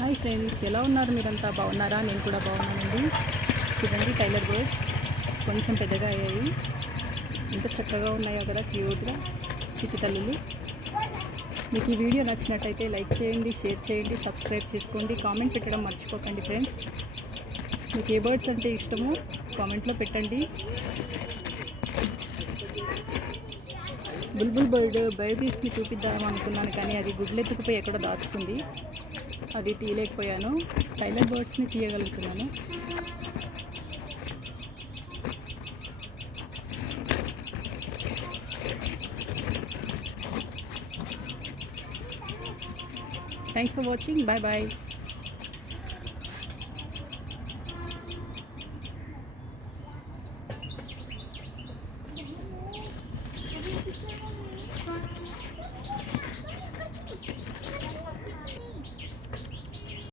Hi friends, ఎలా ఉన్నారు? మీరంతా బాగున్నారా? నేను కూడా బాగున్నానండి. చూడండి, టైలర్ బర్డ్స్ కొంచెం పెద్దగా అయ్యాయి. ఎంత చక్కగా ఉన్నాయో కదా, క్యూట్గా చిట్టి తల్లులు. మీకు ఈ వీడియో నచ్చినట్టయితే లైక్ చేయండి, షేర్ చేయండి, సబ్స్క్రైబ్ చేసుకోండి, కామెంట్ పెట్టడం మర్చిపోకండి ఫ్రెండ్స్. మీకు ఏ బర్డ్స్ అంటే ఇష్టమో కామెంట్లో పెట్టండి. బుల్బుల్ బర్డ్ బేబీస్ని చూపిద్దాం అనుకున్నాను, కానీ అది గుడ్లెత్తుకుపోయి ఎక్కడో దాచుకుంది. అది తీయలేకపోయాను. టైలర్ బర్డ్స్ని తీయగలుగుతున్నాను. Thanks for watching. Bye bye.